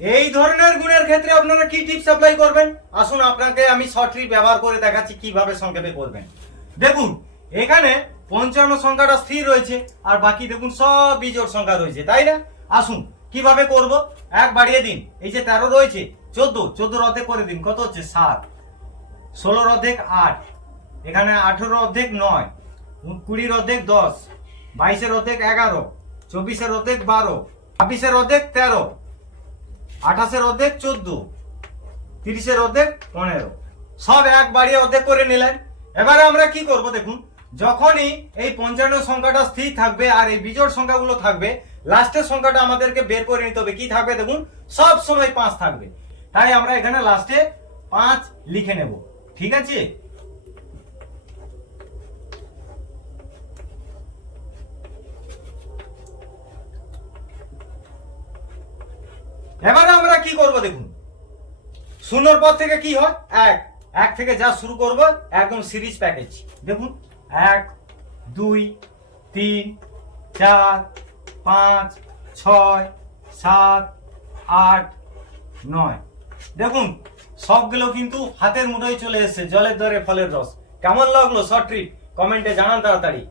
এই ধরনের গুণের ক্ষেত্রে আপনারা কি টিপস অ্যাপ্লাই করবেন আসুন আপনাকে আমি শর্ট ট্রিক ব্যবহার করে দেখাচ্ছি কিভাবে সংক্ষেপে করবেন। দেখুন এখানে 55 সংখ্যাটা স্থির রয়েছে আর বাকি দেখুন সব বিজোড় সংখ্যা রয়েছে, তাই না? আসুন কিভাবে করব, এক বাড়িয়ে দিন, এই যে 13 রয়েছে 14 অর্ধেক করে দিন, কত হচ্ছে 7, 16 অর্ধেক 8, এখানে 18 অর্ধেক 9, 20 অর্ধেক 10, 22 অর্ধেক 11, 24 অর্ধেক 12, 26 অর্ধেক 13, 28 অর্ধেক 14, 30 অর্ধেক 15, সব এক বাড়িয়ে অর্ধেক করে নিলেন। এবারে আমরা কি করব দেখুন, যখনই এই 55 সংখ্যাটা স্থির থাকবে আর এই বিজোড় সংখ্যাগুলো থাকবে, লাস্টের সংখ্যাটা আমাদেরকে বের করে নিতে হবে। কি থাকবে দেখুন, সব সময় 5 থাকবে, তাই আমরা এখানে লাস্টে 5 লিখে নেব, ঠিক আছে? এবারে আমরা কি করব দেখুন, শূন্যর পর থেকে কি হয়, এক থেকে যা শুরু করব একদম সিরিজ প্যাকেজ। দেখুন 1 2 3 4 5 6 7 8 9, দেখুন সবগুলো কিন্তু হাতের মুঠোয় চলে এসেছে, জলের দরে ফলের রস। কেমন লাগলো শর্ট ট্রিক, কমেন্টে জানান তাড়াতাড়ি।